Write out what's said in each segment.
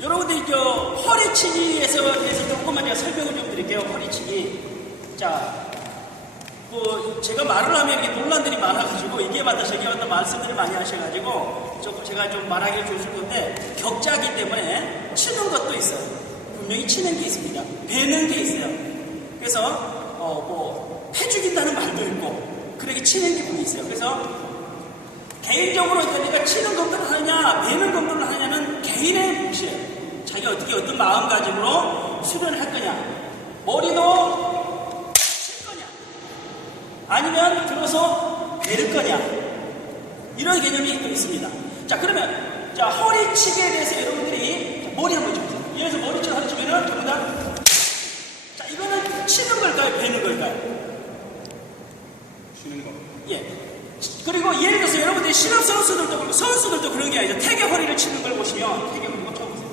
여러분들이 허리치기에서 대해서 조금만 제가 설명을 좀 드릴게요. 허리치기. 자, 제가 말을 하면 이게 논란들이 많아가지고 이게 맞다 저게 맞다 말씀들을 많이 하셔가지고 조금 제가 좀 말하기 좋을 건데 격자기 때문에 치는 것도 있어요. 분명히 치는 게 있습니다. 베는 게 있어요. 그래서 패죽인다는 말도 있고 그렇게 치는 기분이 있어요. 그래서 개인적으로 내가 치는 것들을 하느냐 베는 것들을 하느냐는 개인의 몫이에요. 자기가 어떻게 어떤 마음가짐으로 수련을 할 거냐. 머리도 칠 거냐 아니면 들어서 베를 거냐 이런 개념이 또 있습니다. 자, 그러면 허리치기에 대해서 여러분들이 머리 한번 쳐보세요. 예를 들어서 머리치기 허리치기는 전부 다 자, 이거는 치는 걸까요? 베는 걸까요? 치는 거. 예. 그리고 예를 들어서 여러분들이 실업 선수들도 그런 게 아니죠. 태교 허리를 치는 걸 보시면 태교 허리 쳐보세요.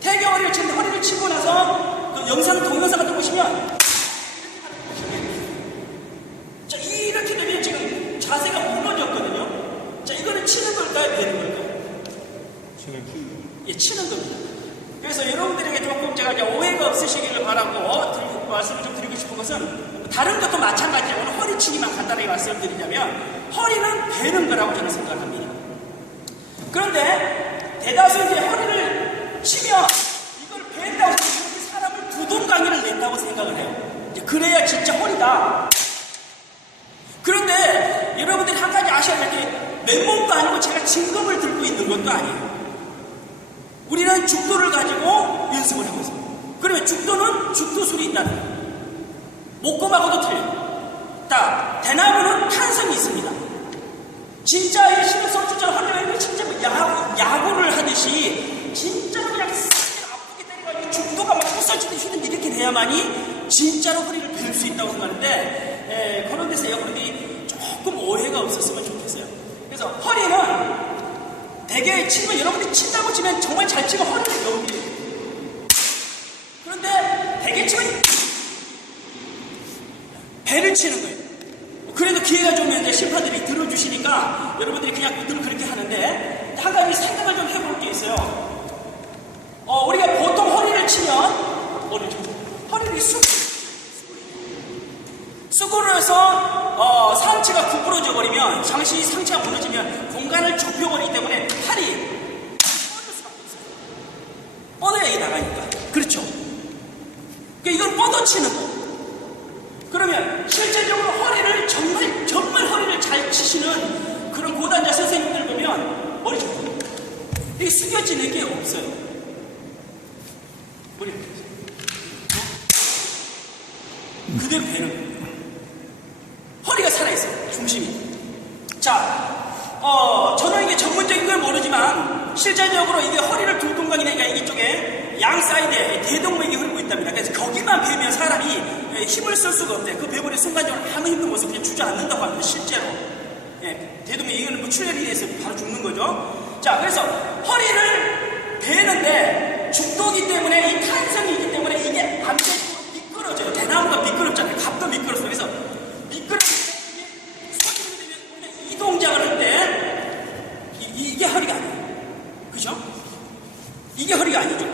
태교 허리를 치는데 허리를 치고 나서 그 동영상 같은 거 보시면 자, 이렇게 되면 지금 자세가 무너졌거든요. 자, 이거는 치는 걸까요? 베는 걸까요? 치는 거. 예, 치는 겁니다. 그래서 여러분들에게 조금 제가 이제 오해가 없으시기를 바라고 말씀을 좀 드리고 싶은 것은 다른 것도 마찬가지예요. 오늘 허리치기만 간단하게 말씀드리자면 허리는 베는 거라고 저는 생각을 합니다. 그런데 대다수 이제 허리를 치면 이걸 벤다고 생각하면 사람을 두동강이를 낸다고 생각을 해요. 이제 그래야 진짜 허리다. 그런데 여러분들이 한 가지 아셔야 될 게 맨몸도 아니고 제가 진검을 들고 있는 것도 아니에요. 우리는 죽도를 가지고 연습을 하고 있습니다. 그러면 죽도는 죽도술이 있다는 거예요. 목검하고도 틀려요. 대나무는 탄성이 있습니다. 진짜 이 실업선수처럼 하려면 진짜 야구를 하듯이 진짜로 그냥 아프게 때려가지고 죽도가 막 부서지듯이 이렇게 돼야만이 진짜로 허리를 벨 수 있다고 생각하는데 그런 데서 여러분들이 조금 오해가 없었으면 좋겠어요. 그래서 허리는 되게 치면 여러분들이 친다고 치면 정말 잘 치고 허리를 여러분들이 그런데 되게 치면 배를 치는 거예요. 그래도 기회가 좀 이제 심판들이 들어주시니까 여러분들이 그냥 늘 그렇게 하는데 한 가지 생각을 좀 해볼 게 있어요. 우리가 보통 허리를 치면 허리를 수그를 해서 상체가 구부러져 버리면 상체가 무너지면 공간을 좁혀버리기 때문에 팔이 뻗을 수밖에 없어요. 뻗어야 나가니까. 그렇죠. 그러니까 이걸 뻗어치는 거. 그러면 실제적으로 허리를 정말 허리를 잘 치시는 그런 고단자 선생님들 보면 머리 좀 이게 숙여지는 게 없어요. 머리 그대로 베는 거예요. 허리가 살아있어요. 중심이. 자, 저는 이게 전문적인 걸 모르지만 실제적으로 이게 허리를 두 동강이니까 이쪽에 양 사이드에 대동맥이 흐르고 있답니다. 그래서 거기만 베면 사람이 힘을 쓸 수가 없대요. 그 베버린 순간적으로 아무 힘도 못 쓰고 그냥 주저앉는다고 합니다. 실제로. 대동맥 이거는 뭐 출혈이 돼서 바로 죽는 거죠. 자, 그래서 허리를 베는데 죽도기 때문에 이 탄성이 있기 때문에 이게 안 되고 미끄러져요. 대나무가 미끄럽잖아요. 갑도 미끄럽어요. 그래서 이 동작을 할 때 이게 허리가 아니에요. 그죠? 이게 허리가 아니죠.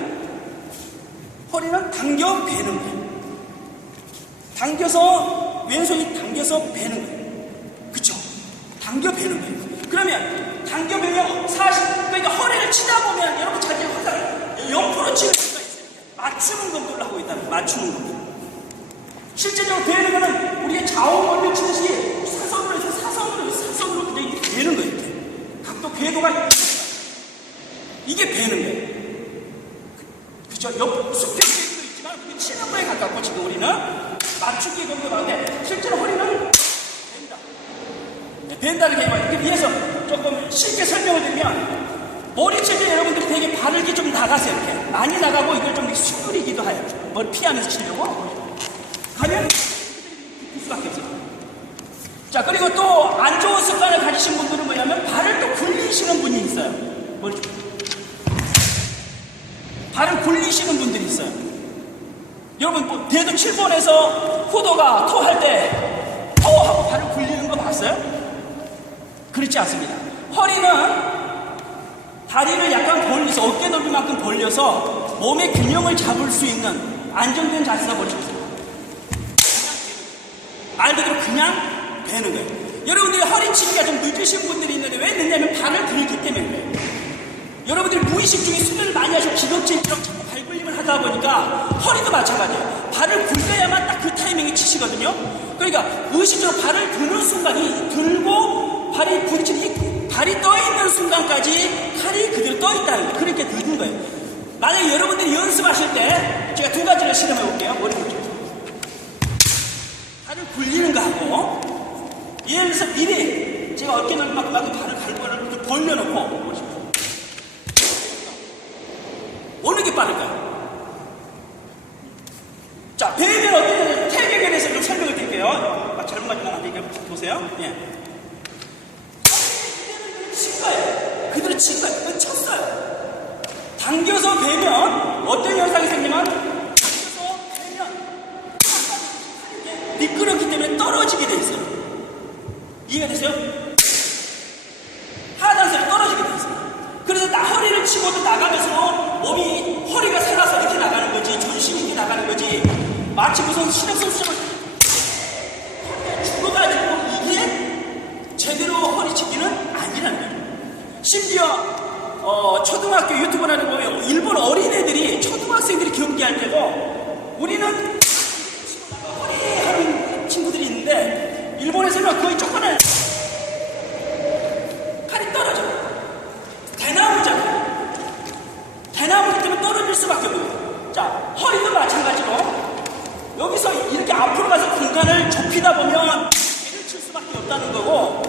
허리는 당겨 베는 거예요. 당겨서 왼손이 당겨서 베는 거예요. 그쵸? 당겨 베는 거예요. 그러면 당겨 베면 사실 그러니까 허리를 치다 보면 여러분 자기 항상 옆으로 치는 수가 있어요. 맞추는 것들을 하고 있다는 거예요. 맞추는 것들. 실제적으로 베는 거는 우리가 좌우머리를 치듯이 사선으로 그냥 이렇게 베는 거예요. 이렇게. 각도 궤도가 이게 베는 거예요. 그죠? 수평 궤도도 있지만 우리 치는 거에 가깝고 지금 우리는 맞추기 정도 나오는데 실제로 허리는 벤다. 벤다는 개념이 이렇게 위해서 조금 쉽게 설명을 드리면 머리 칠 때 여러분들이 되게 발을 이렇게 좀 나가세요. 이렇게 많이 나가고 이걸 좀 수그리기도 해요. 머리 피하면서 치려고 하면 수밖에 없어요. 자, 그리고 또 안 좋은 습관을 가지신 분들은 뭐냐면 발을 또 굴리시는 분이 있어요. 머리 좀 발을 굴리시는 분들이 있어요. 여러분 대도 7번에서 포도가 토할 때 토하고 발을 굴리는 거 봤어요? 그렇지 않습니다. 허리는 다리를 약간 벌려서 어깨 넓이만큼 벌려서 몸의 균형을 잡을 수 있는 안정된 자세가 벌어집니다. 말 그대로 그냥 베는 거예요. 여러분들이 허리치기가 좀 늦으신 분들이 있는데 왜 늦냐면 발을 들기 때문에 그래요. 여러분들이 무의식 중에 수면을 많이 하시고 기겁진처럼 자꾸 발굴림을 하다 보니까 허리도 마찬가지예요. 발을 굴려야만 딱 그 타이밍에 치시거든요. 그러니까 의식적으로 발을 드는 순간이 들고 발이 부딪히는 이 발이 떠있는 순간까지 칼이 그대로 떠있다는 거예요. 그렇게 드는 거예요. 만약에 여러분들이 연습하실 때 제가 두 가지를 실험해 볼게요. 머리 굴죠. 발을 굴리는 거 하고 예를 들어서 미리 제가 어깨 넓은 만큼 발을 갈고 벌려놓고 어느 게 빠를까요? 자, 배면 어떻게 태격에 대해서 좀 설명을 드릴게요. 잘못 가지면 안 되니까 보세요. 예. 친 거예요. 그대로 친 거예요. 쳤어요. 당겨서 베면 어떤 현상이 생기면 당겨서 베면 미끄럽기 때문에 떨어지게 돼 있어요. 이해가 되세요? 하단선이 떨어지게 돼 있어요. 그래서 허리를 치고도 나가면서 몸이 허리가 살아서 이렇게 나가는 거지, 전신이 이렇게 나가는 거지, 마치 무슨 신학선수처럼 죽어가지고 이게 제대로 허리치기는 아니라는 거예요. 심지어 초등학교 유튜브라는 거예요. 일본 어린애들이 초등학생들이 경기할 때도 우리는 허리 하는 친구들이 있는데 일본에서는 거의 조금은 칼이 떨어져요. 대나무잖아요. 대나무기 때문에 떨어질 수밖에 없는 거예요. 자, 허리도 마찬가지로 여기서 이렇게 앞으로 가서 공간을 좁히다 보면 배를 칠 수밖에 없다는 거고,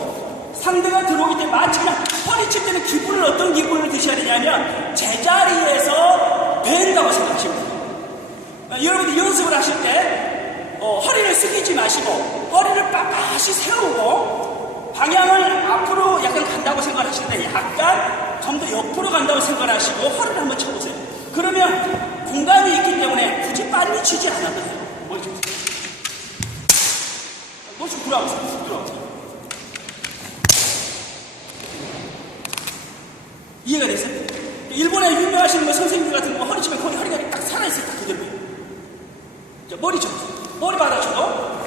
상대가 들어오기 때문에 마치 그냥 허리 칠 때는 기분을 어떤 기분을 드셔야 되냐면 제자리에서 벤다고 생각하시면 돼요. 여러분들 연습을 하실 때 허리를 숙이지 마시고 허리를 빳빳이 세우고 방향을 앞으로 약간 간다고 생각하시는데 약간 좀 더 옆으로 간다고 생각하시고 허리를 한번 쳐보세요. 그러면 공간이 있기 때문에 굳이 빨리 치지 않아도 돼요. 뭐 좀 들어와보세요. 들어와보세요. 이해가 됐어요? 일본에 유명하신 선생님들 같은 거 허리 치면 거기 허리가 딱 살아있어요. 딱 그대로. 자, 머리 쳐. 머리 받아쳐도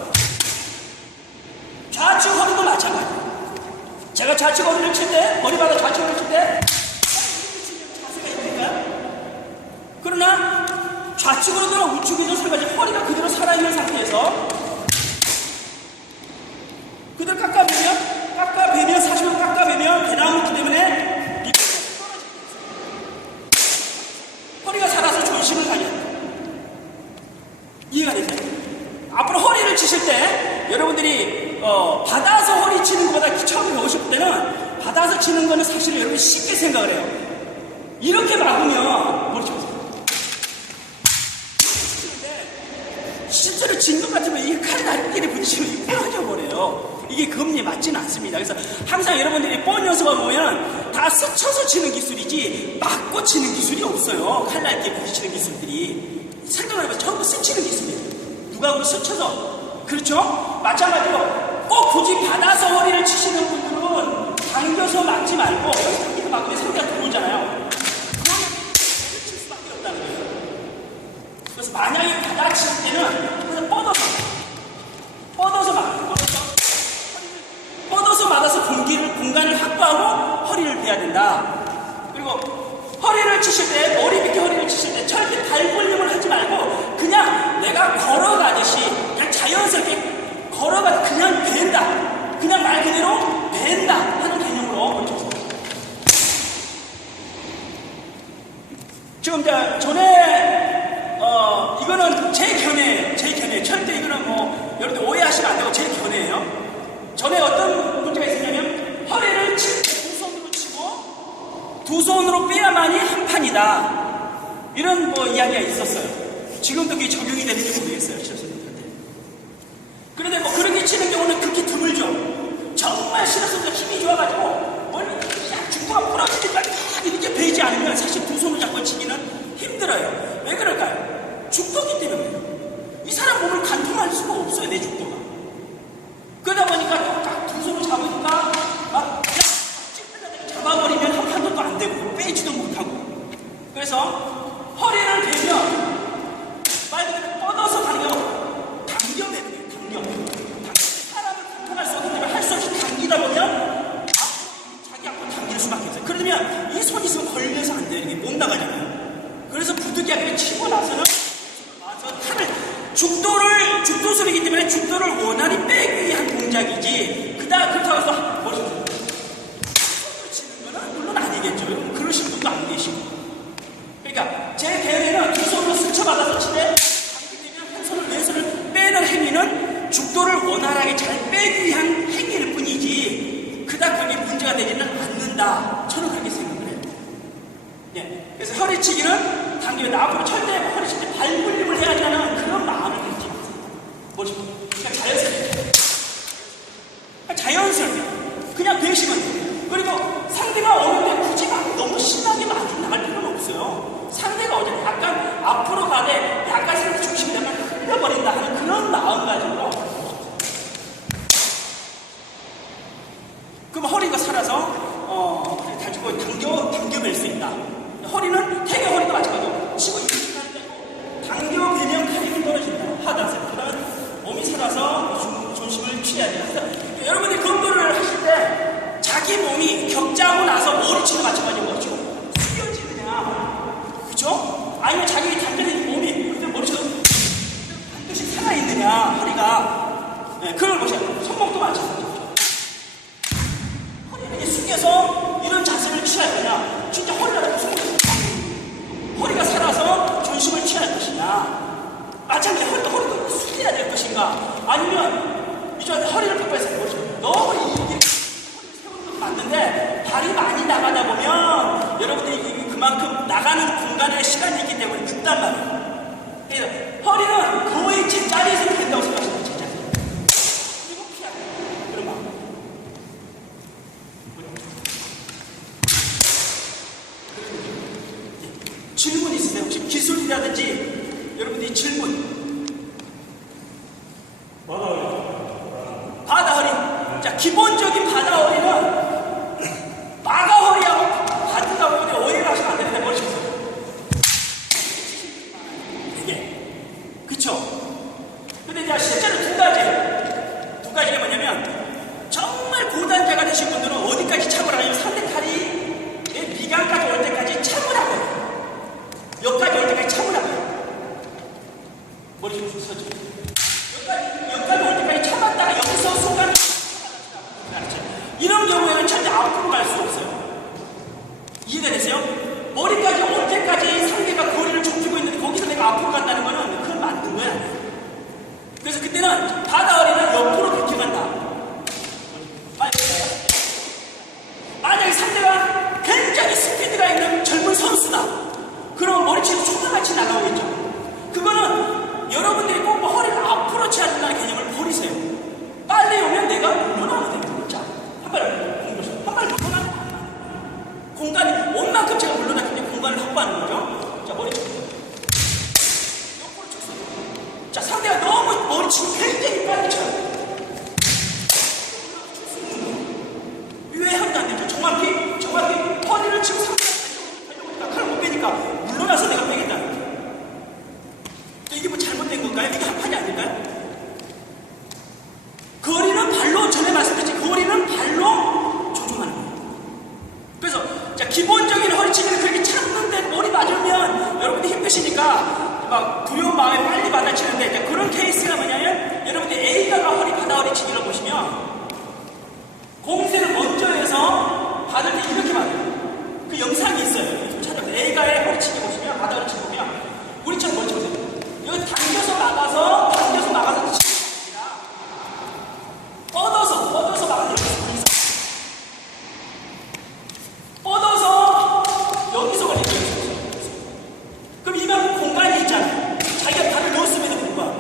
좌측 허리도 마찬가지예요. 제가 좌측 허리를 칠 때, 머리 받아 좌측 허리를 칠 때 자세가 있을까요? 그러나 좌측으로도 우측에도 설가지 허리가 그대로 살아있는 상태에서 그대로 깎아배면 사실은 깎아배면 대나무기 때문에 허리가 살아서 전신을 가냐. 이해가 되세요? 앞으로 허리를 치실 때 여러분들이 받아서 허리 치는 것보다 처음에 배우실 때는 받아서 치는 거는 사실 여러분이 쉽게 생각을 해요. 이렇게 막으면 머리 쳐보세요. 실제로 진동 같으면 이 칼 날끼리 부딪히면 부러져버려요. 이게 금리에 맞지는 않습니다. 그래서 항상 여러분들이 본 연습을 보면 다 스쳐서 치는 기술이지 맞고 치는 기술이 없어요. 칼 날끼리 부딪히는 기술들이. 생각을 해보세요. 전부 스치는 기술이에요. 누가 그러면 스쳐서. 그렇죠? 마찬가지로 꼭 굳이 받아서 허리를 치시는 분들은 당겨서 막지 말고 여기 당겨서 막으면 상대가 들어오잖아요. 그러면 칠 수밖에 없다는 거예요. 그래서 만약에 받아칠 때는 그래서 뻗어서 막아요. 뻗어서 맞아서 공간을 확보하고 허리를 베야 된다. 그리고 허리를 치실 때, 머리 밑에 허리를 치실 때 절대 발굴림을 하지 말고 그냥 내가 걸어가듯이 그냥 자연스럽게 그냥 벤다. 그냥 말 그대로 벤다 하는 개념으로 머리 쳤어요. 지금 전에 이거는 제 견해예요. 절대 이거는 뭐 여러분들 오해하시면 안 되고 제 견해예요. 전에 어떤 문제가 있었냐면 허리를 칠 때 두 손으로 치고 두 손으로 빼야만이 한 판이다. 이런 뭐 이야기가 있었어요. 지금도 그게 적용이 되는지 모르겠어요. 실업선수들한테. 그런데 뭐 그렇게 치는 경우는 극히 드물죠. 정말 실업선수가 힘이 좋아가지고 멀리 쫙 중도가 부러지니까 이렇게 베이지 않으면 사실 두 손을 잡고 치기는 힘들어요. 왜 그럴까요? 죽도기 때문에. 이 사람 몸을 관통할 수가 없어요. 내 죽도가. 그러다 보니까 딱 두 손을 잡으니까 막 잡아버리면 한 판도 안 되고 빼지 그래서 허리를 베면 말 그대로 뻗어서 가는 거 당겨 베는 거예요. 당겨. 사람을 kontrol할 수 없기 때문에 할 수 없이 당기다 보면 자기 앞으로 당길 수밖에 없어요. 그러면 이 손이 있으면 걸려서 안 돼요. 이게 못 나가잖아요. 그래서 부득이하게 치고 나서는 와서 칼을 죽도술이기 때문에 죽도를 원활히 빼기 위한 동작이지. 그렇다고 해서 손으로 치는 거는 물론 아니겠죠. 그러신 분도 안 계시고. 그러니까 제 대회는 두 손으로 스쳐받아서 치되 당기면 한 손을 왼손을 빼는 행위는 죽도를 원활하게 잘 빼기 위한 행위일 뿐이지 그닥 그게 문제가 되지는 않는다. 저는 그렇게 생각을 해요. 네. 그래서 허리치기는 당기면 앞으로 절대 허리칠 때 발굴림을 해야 하는 그런 마음을 가지지 마세요. 뭐죠? 그러니까 자연스럽게 그냥 되시면 돼요. 그리고 상대가 오는데 굳이 막 너무 신나게 많이 나갈 필요는 없어요. 상대가 어제 약간 앞으로 가되 약간 상대 중심이 약간 흘려버린다 하는 그런 마음 가지고 그럼 허리가 살아서 가지고 당겨낼 수 있다. 허리는 태교 허리도 마찬가지고 치고 이렇게 하는 게 당겨내면 칼이 힘 떨어진다. 하단세 그다음 몸이 살아서 중심을 취해야 돼요. 그래서 여러분들이 검도를 하실 때 자기 몸이 격자하고 나서 머리치고 마찬가지고 머리치고 숙여지느냐, 그죠? 아니면 자기 잠자는 몸이 그때 머리치고 반드시 살아있느냐, 허리가. 네, 그걸 보셔야 돼요. 손목도 마찬가지죠. 허리를 숙여서 이런 자세를 취할 거냐, 진짜 허리가 허리가 살아서 존심을 취할 것이냐, 마찬가지로 허리도 숙여야 될 것인가, 아니면 이제 허리를 펴서 너무 이렇게 세우는 건 맞는데 발이 많이 나가다 보면 여러분들이 그만큼 나가는 공간에 시간이 있기 때문에 늦단 말이에요. 그래서 허리는 거의 제자리에서 된다고 생각하시면 돼요. 제자리. 그리고 피하는 그런 마음. 질문 있으세요? 혹시 기술이라든지 여러분들이 질문. 바다 허리. 자, 기본적인 바다 허리는 마가 허리하고 바다 허리 오해를 하시면 안 되는데 머리셔서 이게 그쵸? 근데 이제 실제로 두 가지가 뭐냐면 정말 고단자가 되신 분들은 어디까지 참을 하냐면 상대 칼이 미간까지 올 때까지 참을 하고요. 여기까지 올 때까지 참을 하고요. 머리셔서 서죠. 여기까지 올 때까지 참았다가 여기서 순간 이런 경우에는 절대 앞으로 갈 수 없어요. 이해가 되세요? 머리까지 올 때까지 상대가 거리를 좁히고 있는데 거기서 내가 앞으로 간다는 거는 그건 맞는 거야. 그래서 그때는 바다 허리는 옆으로 그렇게 간다. 만약에 상대가 굉장히 스피드가 있는 젊은 선수다. 그럼 머리채로 촉각같이 날아오겠죠. 그거는 여러분들이 꼭 허리를 앞으로 쳐야 된다는 개념을 버리세요. 빨리 오면 내가 물러나면 됩니다. 자, 한 발 물러나면 공간이 온만큼 제가 물러났기 때문에 공간을 확보하는 거죠. 자, 머리 옆으로 쳤어요. 자, 상대가 너무 머리치고 굉장히 빨리 쳐요. 왜 하면 안 되죠? 정확히 허리를 치고 상대가 칼을 못 빼니까 물러나서 내가 빼겠다는 거죠. 이게 뭐 잘못된 건가요? 이게 한판이 아닐까요? 거리는 발로, 전에 말씀드렸지, 거리는 발로 조종하는 거예요. 그래서 자, 기본적인 허리치기는 그렇게 참는데 머리 맞으면 여러분들이 힘드시니까 막 두려운 마음에 빨리 받아치는데, 이제 그런 케이스가 뭐냐면 여러분들이 A가가 바다 허리치기를 보시면 공세를 먼저 해서 받을 때 이렇게 받아요. 그 영상이 있어요. 찾아보세요. A가의 허리치기 보시면 바다 허리치기 보면 우리처럼 머리치 보세요. 이거 당겨서 막아서 치는 게 아니라 뻗어서 막아서 뻗어서 여기서 걸리는 거예요. 그럼 이만 공간이 있잖아요. 자기가 발을 넣었음에도 불구하고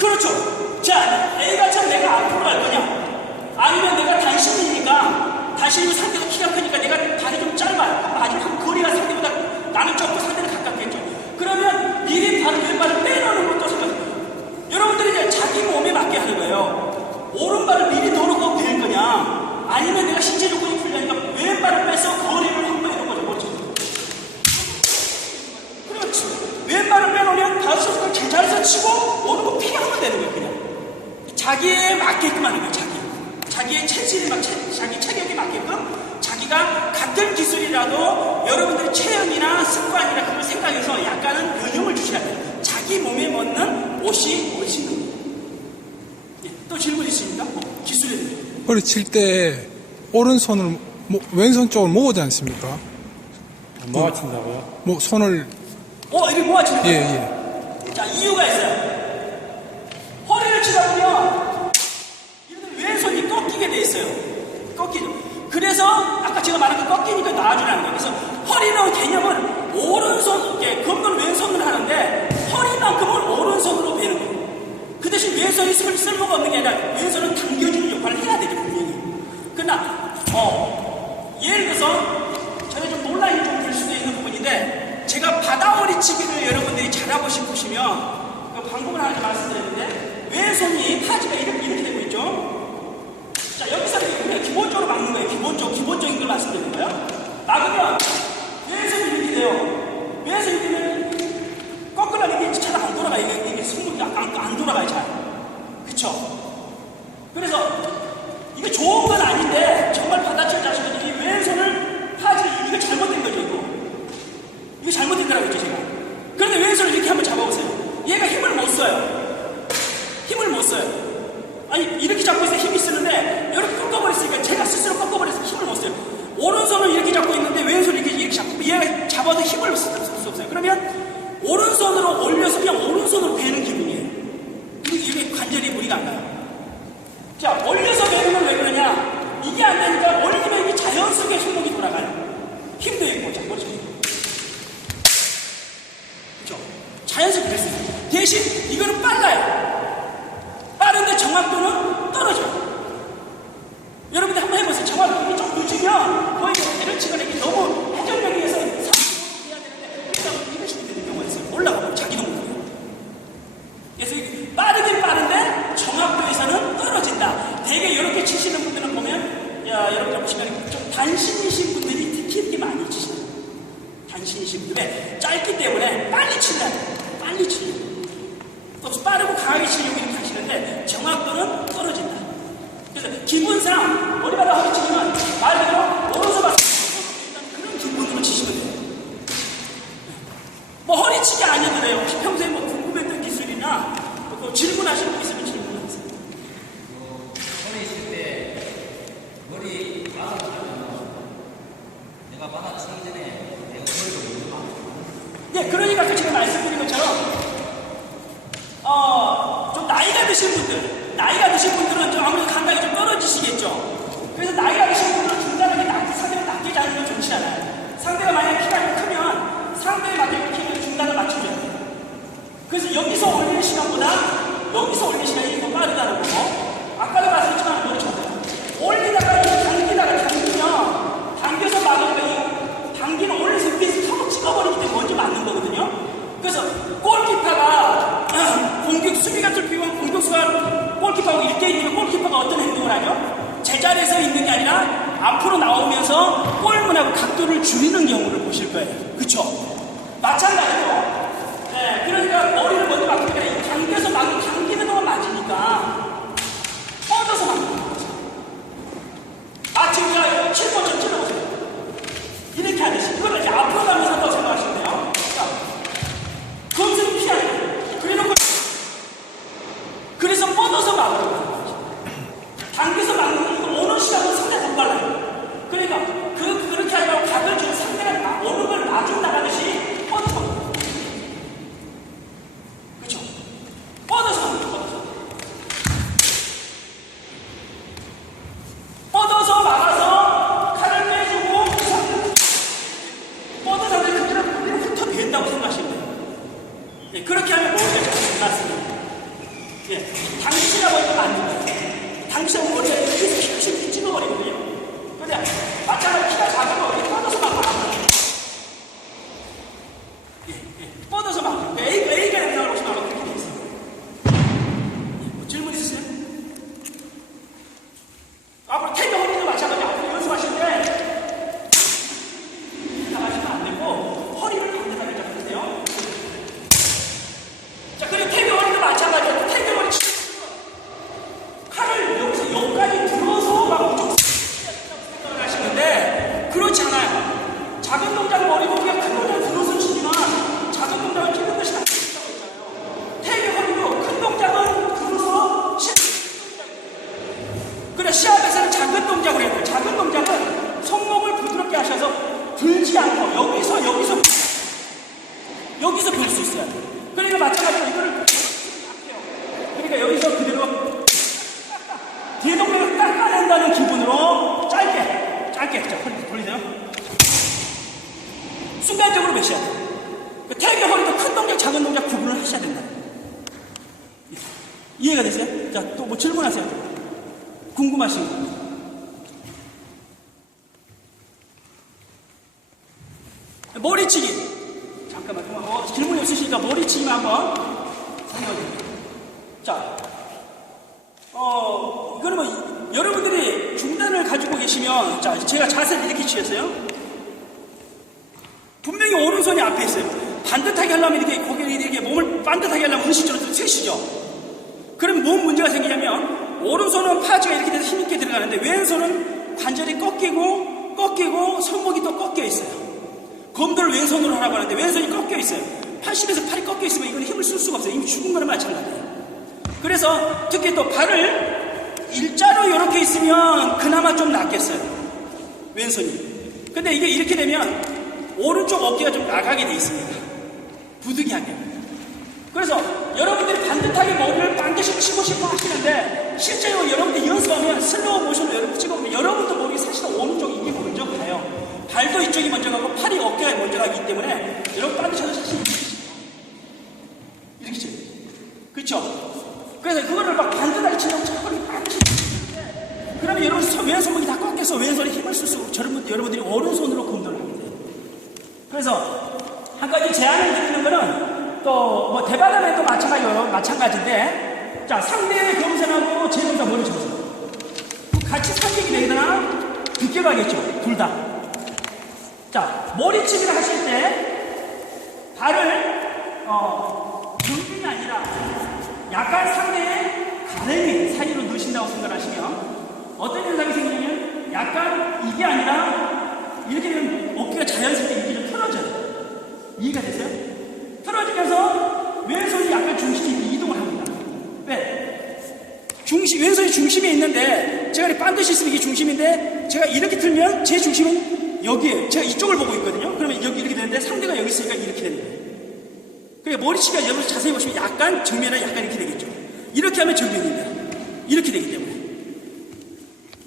그렇죠. 자, A가 참 내가 앞으로 갈 거냐? 아니면 내가 단신이니까, 단신이고 상대가 키가 크니까 내가 발이 좀 짧아요. 마지막 거리가 상대보다 나는 적고 상대는 가깝겠죠. 그러면 미리 발을 왼발을 빼놓는 것도 생각해요. 여러분들이 이제 자기 몸에 맞게 하는 거예요. 오른발을 미리 넣어놓고 뺄 거냐? 아니면 내가 신체 조건이 풀리니까 왼발을 빼서 거리를 한 번에 넣은 거죠. 그렇지. 왼발을 빼놓으면 다섯 손을 제자리에서 치고 오른발 피하면 되는 거예요. 그냥 자기에 맞게끔 하는 거예요. 자기의 체질에 자기 체격에 맞게끔 자기가 같은 기술이라도 여러분들의 체형이나 습관이나 그걸 생각해서 약간은 변형을 주셔야 돼요. 자기 몸에 맞는 옷이 멋있는 거예요. 예, 또 질문 있습니까? 기술에 대해서. 허리 칠 때 오른손을 왼손 쪽을 모으지 않습니까? 모아친다고요? 손을 이렇게 모아치는 거예요? 예. 자, 이유가 있어요. 허리를 치다 보면 이런 왼손이 꺾이게 돼 있어요. 꺾이죠. 그래서 아까 제가 말한 거 꺾이니까 놔주라는 거예요. 그래서 허리는 개념은 오른손, 검은 왼손으로 하는데 허리만큼은 오른손으로 베는 거예요. 그 대신 왼손이 쓸모가 없는 게 아니라 왼손은 당겨주는 역할을 해야 되죠, 분명히. 그러나 예를 들어서 제가 좀 논란이 좀 될 수도 있는 부분인데 제가 바다허리치기를 여러분들이 잘하고 싶으시면 그 방법을 하나 좀 말씀드렸는데 왼손이 타지가 이렇게 되고 있죠. 자, 여기서 우리가 기본적으로 막는 거예요. 기본적인 걸 말씀드리는 거예요. 막으면 왼손이 이렇게 돼요. 왼손이 되면 거꾸로 이게 잘 안 돌아가요. 이게 승부가 안 돌아가요, 잘. 그쵸? 그래서 이게 좋은 건 아닌데 정말 받아칠 자식은 이 왼손을 이거 잘못된 거죠, 이거 잘못된다라고 했죠, 제가. 그런데 왼손을 이렇게 한번 잡아보세요. 얘가 힘을 못 써요. 아니, 이렇게 잡고 있어야 힘이 쓰는데 이렇게 꺾어버렸으니까 제가 스스로 꺾어버려서 힘을 못 써요. 오른손을 이렇게 잡고 있는데 왼손을 이렇게 잡고 얘가 잡아도 힘을 쓸 수 없어요. 그러면 오른손으로 올려서 그냥 오른손으로 베는 기분이에요. 이게 관절이 무리가 안 가요. 자, 올려서 베는 건 왜 그러냐? 이게 안 되니까 올리면 이게 자연스럽게 손목이 돌아가요. 힘도 있고, 자, 보시죠. 그렇죠? 자연스럽게 될 수 있어요. 대신 이거는 빨라요. 빠른데 정확도는 떨어져요. 여러분들 한번 해보세요. 정확도가 좀 늦으면 거의 배를 치거나 이게 너무 회전력에 의해서 30분 해야 되는데 그래서 이러시면 되는 경우가 있어요. 올라가면 자기도 모르고. 그래서 빠르긴 빠른데 정확도에서는 떨어진다. 되게 이렇게 치시는 분들은 보면 여러분들 보시면 좀 단신이신 분들이 특히 이렇게 많이 치시는 단신이신 분들에 짧기 때문에 빨리 치려고 또 빠르고 강하게 치려고 이렇게 하시는데 정확도는 떨어진다. 그래서 기분상 머리바닥 허리 치면 말 그대로 오른손 봤을 때 그런 기분으로 치시면 돼요. 허리치기 아니어도 돼요. 혹시 평소에 궁금했던 기술이나 질문하시는 분 있으면 질문하세요. 허리 칠 때 머리 받아치면 내가 받아치기 전에 내가 머리를 먼저 맞아. 네, 그러니까 그 제가 말씀드린 것처럼 좀 나이가 드신 분들은 좀 아무래도 감각이 좀 떨어지시겠죠. 그래서 나이가 드신 분들은 중간에 상대가 낮게 자는 건 좋지 않아요. 상대가 만약에 키가 크면 상대에 맞게 키를 중간을 맞춰줘야 돼요. 그래서 여기서 올리는 시간보다 여기서 올리는 시간이 더 빠르다는 거고, 아까도 말씀했지만 머리 쳤어요. 올리다가 당겨서 막으니까 당기는 올려서 위에서 턱을 찍어버리기 때문에 먼저 맞는 거거든요. 그래서 골키퍼가 공격 수비가 뚫히면 공격수가 골키퍼하고 1대1이면 골키퍼가 어떤 행동을 하죠? 제자리에서 있는 게 아니라 앞으로 나오면서 골문하고 각도를 줄이는 경우를 보실 거예요. 그쵸? 마찬가지로 그러니까 머리를 먼저 막히니까 이 당기는 동안 맞으니까 뻗어서 막는 거죠. 마치 우리가 7번처럼 찔러보세요. 이렇게 하듯이 이거를 이제 앞으로 가면서 한다고 생각하시면 돼요. 검색이 피하는 거예요. 그래서 뻗어서 막으려고 하는 거죠. 당겨서 막는 건 오는 시간은 상당히 더 빨라요. 그러니까 그렇게 하지 말고 각을 주는 상대가 오는 걸 마중 나가듯이 뻗어서 예, 당기시라고 하면 안 됩니다. 당기시라고 머리가 힘이 찔러버리거든요. 근데 마찬가지로 키가 작으면 이렇게 뻗어서 막 막아요. 뻗어서 막 A가 나오고 싶으면 아마 그렇게 돼 있어요. 뭐 질문 있으세요? 앞으로 태교 허리도 마찬가지로 앞으로 연습하실 때 나가시면 안 되고 허리를 반대하게 잡으세요. 자, 그리고 태교 허리도 마찬가지로 태교 허리 칼을 여기서 여기까지 들어서 막 무조건 생각을 하시는데 그렇지 않아요. 작은 동작은 머리고 그냥 큰 동작을 들어서 치지만 작은 동작을 찍는 것이 안 된다고 했잖아요. 태교 허리도 큰 동작은 들어서 그래 시합에서는 작은 동작을 해야 돼요. 작은 동작은 손목을 부드럽게 하셔서 들지 않고 여기서 별 수 있어요. 그러니까 마찬가지로 이거를 그러니까 여기서 그대로 대동맥을 깎아낸다는 기분으로 짧게 자 돌리세요. 순간적으로 매셔야 돼요. 태교 허리도 큰 동작 작은 동작 구분을 하셔야 된다. 이해가 되세요? 자, 또 뭐 질문하세요. 궁금하신 거. 머리치기. 잠깐만, 질문이 없으시니까 머리치기만 한번 설명드릴게요. 자, 이거는 뭐, 여러분들이 중단을 가지고 계시면, 자, 제가 자세를 이렇게 취했어요. 분명히 오른손이 앞에 있어요. 반듯하게 하려면 이렇게 고개를 이렇게 몸을 반듯하게 하려면 의식적으로 세시죠. 그럼 뭔 문제가 생기냐면, 오른손은 파지가 이렇게 돼서 힘있게 들어가는데 왼손은 관절이 꺾이고 손목이 또 꺾여 있어요. 검도를 왼손으로 하라고 하는데 왼손이 꺾여 있어요. 80에서 팔이 꺾여 있으면 이건 힘을 쓸 수가 없어요. 이미 죽은 거나 마찬가지예요. 그래서 특히 또 발을 일자로 이렇게 있으면 그나마 좀 낫겠어요. 왼손이. 근데 이게 이렇게 되면 오른쪽 어깨가 좀 나가게 돼 있습니다. 부득이하게. 그래서 여러분들이 반듯하게 머리를 반드시 치고 싶어 하시는데 실제로 여러분들이 연습하면 슬로우 모션으로 여러분 찍어보면 여러분도 머리 사실은 오른쪽 이게 먼저 가요. 발도 이쪽이 먼저 가고 팔이 어깨가 먼저 가기 때문에 여러분 반드시 이렇게 쳐요. 그렇죠? 그래서 그거를 막 반듯하게 치려고 허리 반드시 치는데 그러면 여러분 왼손목이 다 꺾여서 왼손에 힘을 쓸수록 여러분들이 오른손으로 검도를 하게 돼요. 그래서 한 가지 제안을 드리는 거는 또 뭐 대바람에도 마찬가지인데 자 상대의 검선하고 제 검사 머리 쳐보세요. 같이 상격이 되거나 비껴가겠죠. 둘 다. 자 머리치기를 하실 때 발을 정면이 아니라 약간 상대의 가랭이 사이로 넣으신다고 생각하시면 어떤 현상이 생기냐면 약간 이게 아니라 이렇게 되면 어깨가 자연스럽게 이렇게 좀 틀어져요. 이해가 되세요? 틀어지면서 왼손이 약간 중심이 이동을 합니다. 왜? 왼손이 중심에 있는데 제가 반드시 있으면 이게 중심인데 제가 이렇게 틀면 제 중심은 여기에요. 제가 이쪽을 보고 있거든요. 그러면 여기 이렇게 되는데 상대가 여기 있으니까 이렇게 되는 거예요. 그러니까 머리치기가 여러분 자세히 보시면 약간 정면에 약간 이렇게 되겠죠. 이렇게 하면 정면입니다. 이렇게 되기 때문에.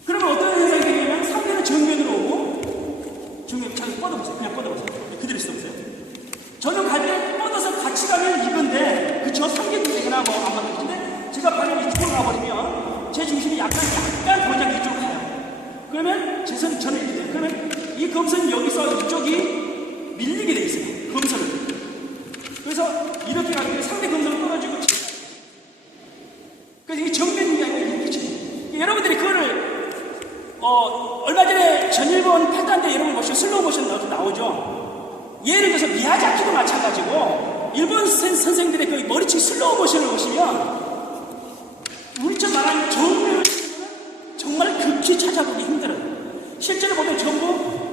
그러면 어떤 현상이 되냐면 상대는 정면으로 오고 정면 자기 뻗어보세요. 그냥 뻗어보세요. 그대로 있어보세요. 저는 갈 때 뻗어서 같이 가면 이건데 그쵸? 상격이 되거나 뭐 아마 근데 제가 발을 이쪽으로 가버리면 제 중심이 약간 도장 이쪽으로 가요. 그러면 저는 이렇게 돼요. 그러면 이 검선이 여기서 이쪽이 밀리게 돼 있어요. 검선을. 그래서 이렇게 가면 상대 검선을 떨어지고 그래서 이게 정면이 아니라 이렇게 치고 여러분들이 그거를 얼마 전에 전일본 8단대 여러분 보시면 슬로우 모션 나오죠. 예를 들어서 미야자키도 마찬가지고 일본 선생들의 그 머리치기 슬로우 모션을 보시면 우리처럼 말하는 정면을 정말 극히 찾아보기 힘들어요. 실제로 보면 전부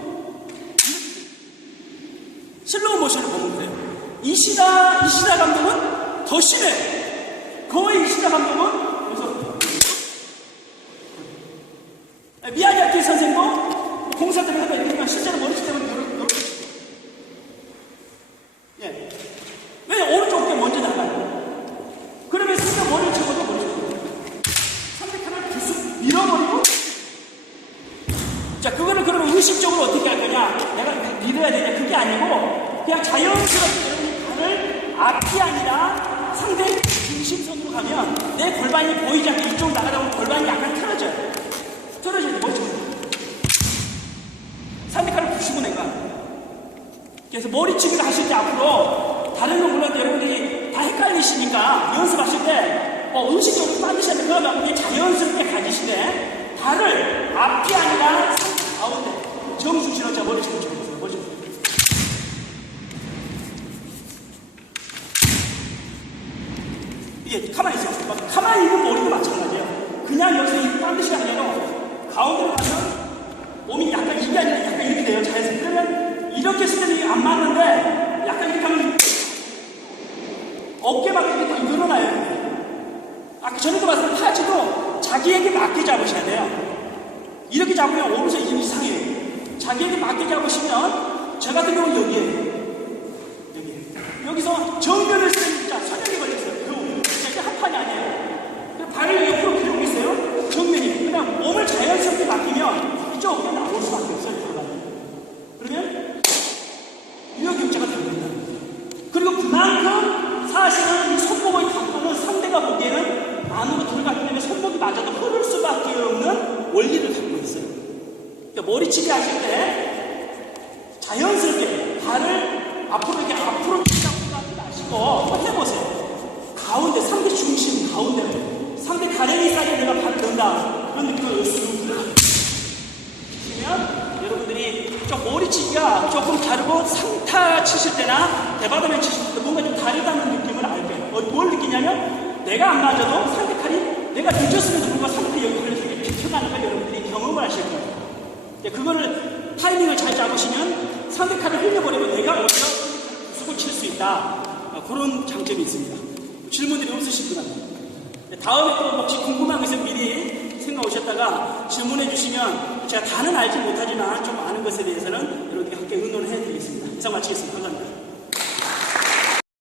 슬로우 모션을 보면 그래요. 이시다 감독은 더 심해. 거의 이시다 감독은 그래서 미야자키 선생도 공사들을 하면 이렇게 실제로 머리치기 때문에 이렇게 예. 왜 오른쪽 어깨 먼저 나가요? 그러면 상대 머리를 쳐봐도 상대 칼을 계속 밀어버리고 자 그거를 그러면 의식적으로 어떻게 할 거냐 내가 밀어야 되냐 그게 아니고 그냥 자연스럽게 여러분이 발을 앞이 아니라 상대 중심선으로 가면 내 골반이 보이지 않게 이쪽으로 나가다 보면 골반이 약간 틀어져요. 틀어져야 돼, 머리치기. 상대칼을 부시고 내가. 그래서 머리치기를 하실 때 앞으로 다른 건 몰라도 여러분들이 다 헷갈리시니까 연습하실 때 의식적으로 빠지셔야 돼요. 그러면 이게 자연스럽게 가지시되 발을 앞이 아니라 상대 가운데 정수신은 자 머리치기 쳐보세요. 머리치기. 이게 가만히 있어요. 가만히 있는 머리도 마찬가지예요. 그냥 여기서 이 반드시 아니라 가운데로 가면 몸이 약간 이게 아니라 약간 이렇게 돼요. 자연스럽게. 그러면 이렇게 했을 때는 안 맞는데 약간 이렇게 하면 어깨만 이렇게 더 늘어나요. 아까 전에도 말씀드린 타지도 자기에게 맞게 잡으셔야 돼요. 이렇게 잡으면 오른손이 이상해요. 자기에게 맞게 잡으시면 저 같은 경우는 여기에요. 여기서 정면을 쓰는 자 선형이 걸렸어요. 이게 한 판이 아니에요. 발을 옆으로 펴고 있어요. 정면이. 그냥 몸을 자연스럽게 맡기면 이쪽 어깨 나올 수밖에 없어요. 그러면 여기 육자가 됩니다. 그리고 그만큼 사실은 이 손목의 각도는 상대가 보기에는 안으로 들어갔기 때문에 손목이 맞아도 흐를 수밖에 없는 원리를 갖고 있어요. 그러니까 머리치기 하실 때 자연스럽게 발을 앞으로 이렇게 앞으로 잡고 마시고 한번 해보세요. 가운데 상대 중심 가운데로 상대 가랭이 사이에 내가 발을 넣는다 그런 느낌을 쓱 들어가시면 여러분들이 좀 머리치기가 조금 다르고 상타 치실 때나 대바다면 치실 때 뭔가 좀 다르다는 느낌을 알 거예요. 뭘 느끼냐면 내가 안 맞아도 상대 칼이 내가 늦었음에도 불구하고 상대 역할을 되게 비켜가는 걸 여러분들이 경험을 하실 거예요. 그거를 타이밍을 잘 잡으시면 상대 칼을 흘려버리면 내가 오히려 수고 칠 수 있다. 그런 장점이 있습니다. 질문들이 없으시구나. 다음에 또 혹시 궁금한 거 있으면 미리 생각 오셨다가 질문해 주시면 제가 다는 알지 못하지만 좀 아는 것에 대해서는 여러분들께 함께 의논을 해드리겠습니다. 이상 마치겠습니다. 감사합니다.